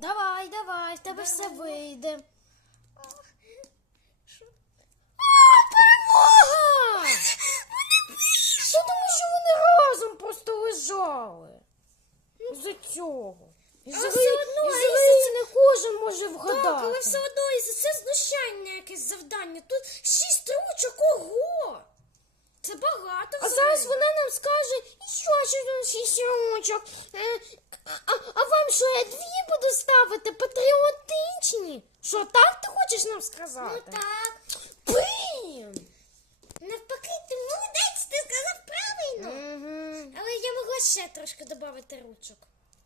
Давай, давай, в тебе все вийде. Перемога! Що тому, що вони разом просто лежали? За цього. І все одно, і не кожен може вгадати. Так, але все одно і це знущання якесь завдання. Тут шість ручок, ого! Це багато А взагалі. зараз вона нам скаже, і що, що там шість ручок. Е, А, а вам що, я дві буду ставити патріотичні? Що, так ти хочеш нам сказати? Ну так. Блін! Навпаки, ти молодець, ти сказав правильно. Мгм. Але я могла ще трошки додати ручок.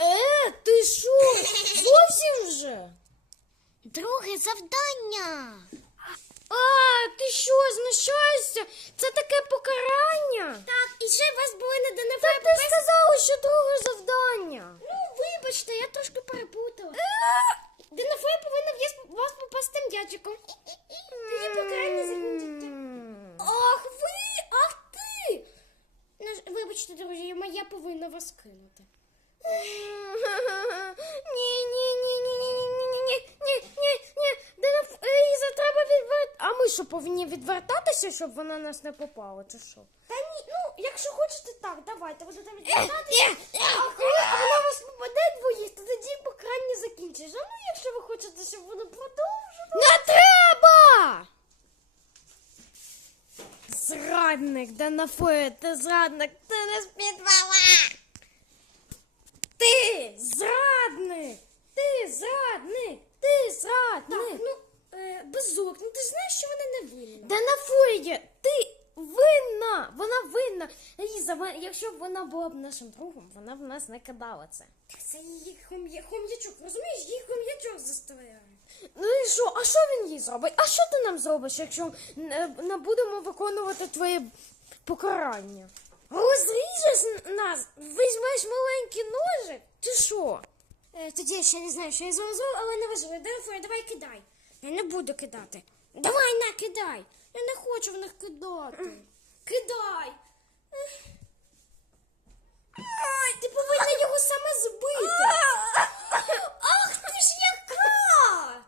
Е, ти що? Зовсім вже? Друге завдання. А, ти що, знущаєшся? Це таке покарання? Так, і ще вас були на ДНФ. Та ти сказала, що друге завдання. Що, повинні відвертатися, щоб вона нас не попала, чи що? Та ні, ну, якщо хочете так, давайте, будете ні. А коли вона вас попаде двоїх, то тоді покарання закінчиться. А ну, якщо ви хочете, щоб воно продовжило. Не треба! Зрадник, Данафе, ти зрадник, ти не спідвала! Ти зрадник! Ти зрадник! Ти зрадник! Так, ну, безок, ну ти знаєш, що вона не винна. Данафея, ти винна! Вона винна! Ліза, якщо б вона була б нашим другом, вона б нас не кидала це. Так Це її хом'я, хом'ячок, розумієш, її хом'ячок заставляє. Ну і що? А що він їй зробить? А що ти нам зробиш, якщо не, не будемо виконувати твоє покарання? Розріжеш нас, візьмеш маленький ножик? Чи що? Е, тоді я ще не знаю, що я з вами але не важливо. Давай, давай кидай. Я не буду кидати. Давай на, кидай. Я не хочу в них кидати. Кидай. Ай, ти повинна його саме збити. Ах ти ж яка!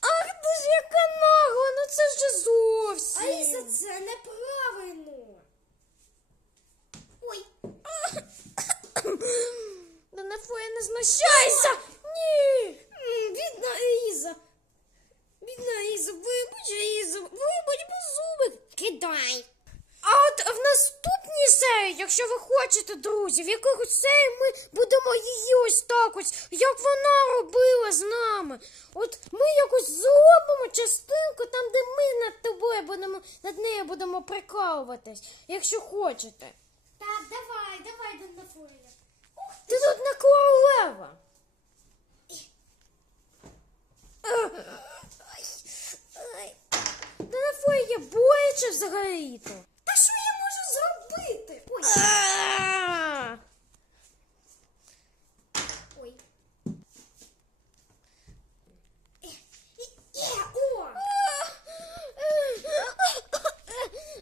Ах ти ж яка нагла, ну це ж зовсім. Аліса, це неправильно. Ой, Да на фоє не знущайся! Ні! м, бідна Іза. Бідна Іза, вибач, Іза, вибач, беззубик. Кидай. А от в наступній серії, якщо ви хочете, друзі, в якихось серії ми будемо її ось так ось, як вона робила з нами. От ми якось зробимо частинку там, де ми над тобою будемо, над нею будемо прикалуватись, якщо хочете. Так, давай, давай, Дандафоя. Ух Ти тут не королева. Фоє бояче взагалі-то. Та що я можу зробити? Ой, А! ой. Е, е, е, о!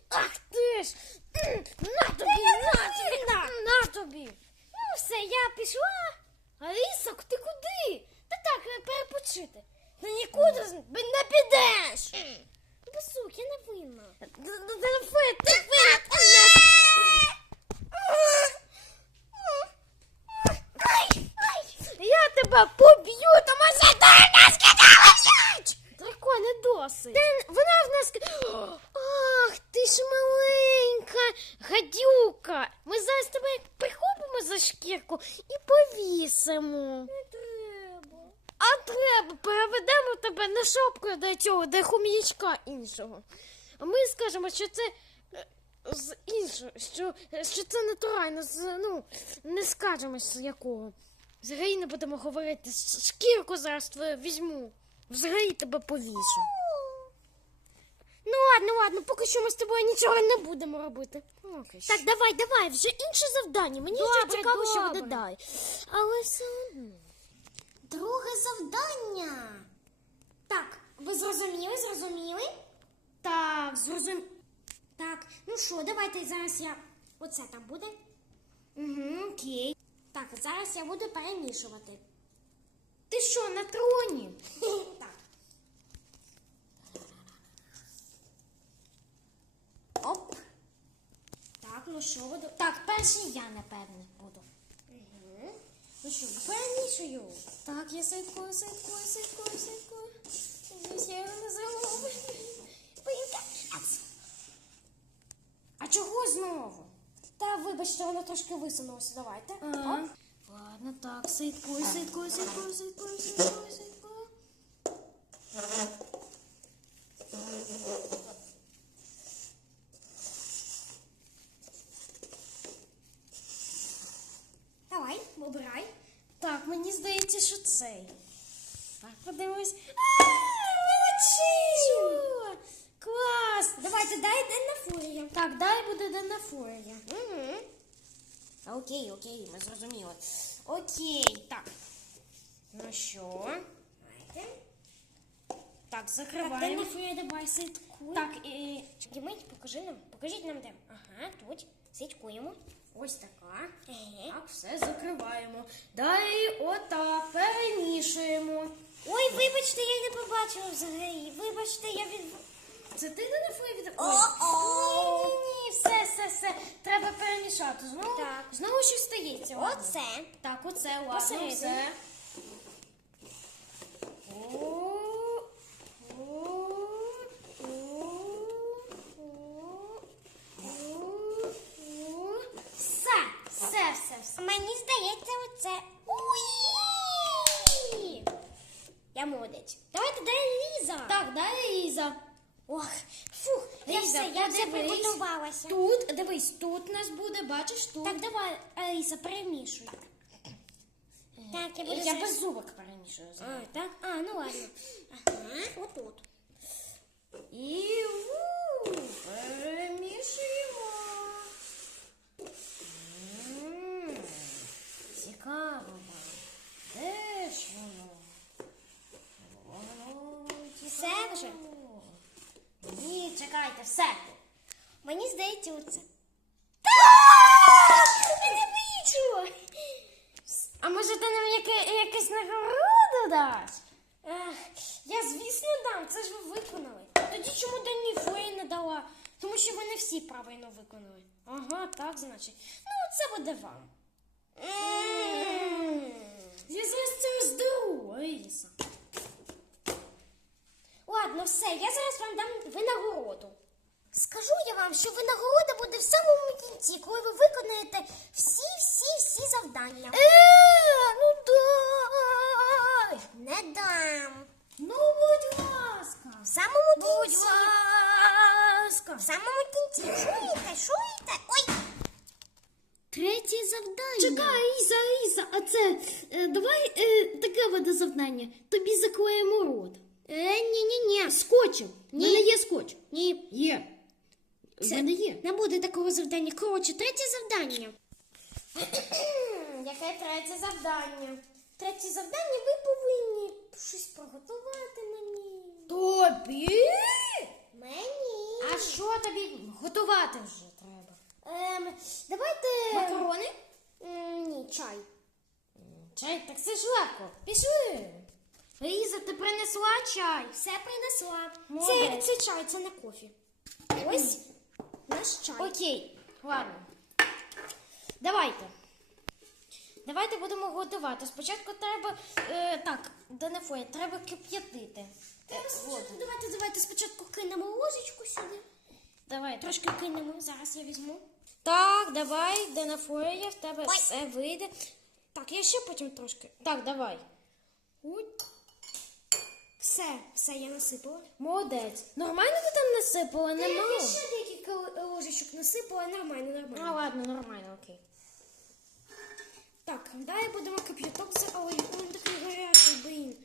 Ах ти ж! На тобі, на тобі, на, на тобі! Ну все, я пішла. Алісок, ти куди? Та так, е, перепочити. Ти нікуди з- не підеш! Басук, я не винна. Телефон, ти Я тебе поб'ю, тому що ти в нас кидала м'яч! Драконе досить. Ти- Вона в нас... Ах, ти ж маленька гадюка. Ми зараз тебе прихопимо за шкірку і повісимо. Не. А треба, переведемо тебе на шапку до цього, до хом'ячка іншого. А ми скажемо, що це е, з іншого, що, що це натурально, з, ну, не скажемо з якого. Взагалі не будемо говорити, шкірку зараз твою візьму. Взагалі тебе повішу. Ну ладно, ладно, поки що ми з тобою нічого не будемо робити. Так, давай, давай, вже інше завдання. Мені Добре, вже цікаво, що буде далі. Але все одно. Друге завдання. Так, ви зрозуміли, зрозуміли? Так, зрозум... Так, ну що, давайте зараз я. Оце там буде. Угу, окей. Так, зараз я буду перемішувати. Ти що, на троні? так. Оп. Так, ну що буду. Так, перший я, напевне, буду. Ну що, перемішую. Так, я сайкую, сайткую, сайткую, сайткую. Я його не зроблю. Знову? Та вибачте, воно трошки висунулося. Давайте. Ага. Оп. Ладно, так, слідкую, слідкую, слідкую, слідкую, слідкую, слідкую. Давай, обирай. Так, мені здається, що цей. Так, подивись. А, Молодчинка! Клас! Давайте, дай фурія. Так, дай буде день на фурія. Угу. Окей, окей, ми зрозуміли. Окей, так. Ну що? Так, закриваємо. Так, слідкуй. Так, і... Дімить, покажи нам. Покажіть нам де. Ага, тут. Слідкуємо. Ось така. Так, все закриваємо. Далі отак перемішуємо. Ой, вибачте, я не побачила взагалі. Вибачте, я від. Це ти не фує від. Ні, ні, ні, все, все, все. Треба перемішати. Знову, Так. знову щось стається. ладно. Оце. Так, оце, ладно, Посередині. все. О, о, о, о, о. Все, все, все, все. Мені здається, оце. Уї! Я молодець. Давайте дай Ліза. Так, дай Ліза. Ох, фух, я Різа, все, я вже дивись. приготувалася. Тут, дивись, тут у нас буде, бачиш, тут. Так, давай, Аліса, перемішуй. Так, я буду я зараз- без зубок перемішую. А, зараз. так? А, ну ладно. Ага, отут. І у, перемішуємо. М, Цікаво. Де ж воно? Воно Все цікаво. вже? Ні, чекайте, все. Мені здається, оце. Не бачу. А може ти нам якусь нагороду даш? Я, звісно, дам, це ж ви виконали. Тоді чому Дані Фей не дала? Тому що вони всі правильно виконали. Ага, так, значить. Ну, це буде вам. Я зараз роздеру, Аліса. Ладно, все, я зараз вам дам винагороду. Скажу я вам, що винагорода буде в самому кінці, коли ви виконаєте всі-всі-всі завдання. Е, ну дай! Не дам. Ну, будь ласка. В самому Будь кінці. ласка. В самому кінці. Чуєте, чуєте? Ой. Третє завдання. Чекай, Іза, Іза, а це е, давай е, таке веде завдання. Тобі заклеїмо рот. Е, ні, ні, ні. Скотчем. У Ні. мене є скотч. Ні. Є. Це- мене є. Не буде такого завдання. Коротше, третє завдання. Яке третє завдання? Третє завдання ви повинні щось приготувати мені. Тобі? Мені. А що тобі готувати вже треба? Ем, давайте. Макарони? М, ні, чай. Чай, так це ж легко. Пішли. Ліза, ти принесла чай. Все принесла. Це, Молодець. це чай, це не кофі. Ось наш чай. Окей, ладно. Давайте. Давайте будемо готувати. Спочатку треба. Е, так, Денефоє, треба кип'ятити. Треба спочатку, давайте, давайте спочатку кинемо ложечку сюди. Давай, Трошки кинемо. Зараз я візьму. Так, давай, Денефоє, в тебе Ой. все вийде. Так, я ще потім трошки. Так, давай. Ой, Все, все, я насипала. молодець. Нормально ти там насипала? Не Я ще декілька ложечок насипала, нормально, нормально. А, ладно, нормально, окей. Так, далі будемо кип'яток за. Ой, він такий гарячий, блін.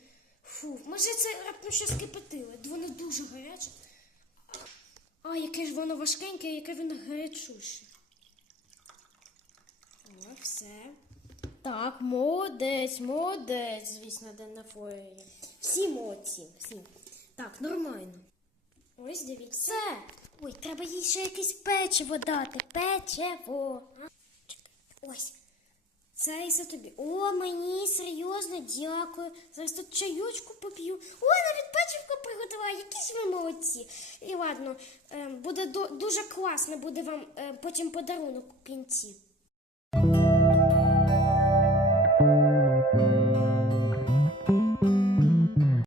Фу, може це раптом щось кипятили. Воно дуже гаряче. А, яке ж воно важкеньке, яке воно гарячуще. О, все. Так, молодець, молодець, звісно, Денефоє. Всі молодці, всі. Так, нормально. Ось дивіться. Все. Ой, треба їй ще якесь печиво дати. Печиво. А? Ось. Це і за тобі. О, мені серйозно, дякую. Зараз тут чайочку поп'ю. О, навіть печивко приготувала, якісь ви молодці. І ладно, е, буде дуже класно, буде вам е, потім подарунок у кінці.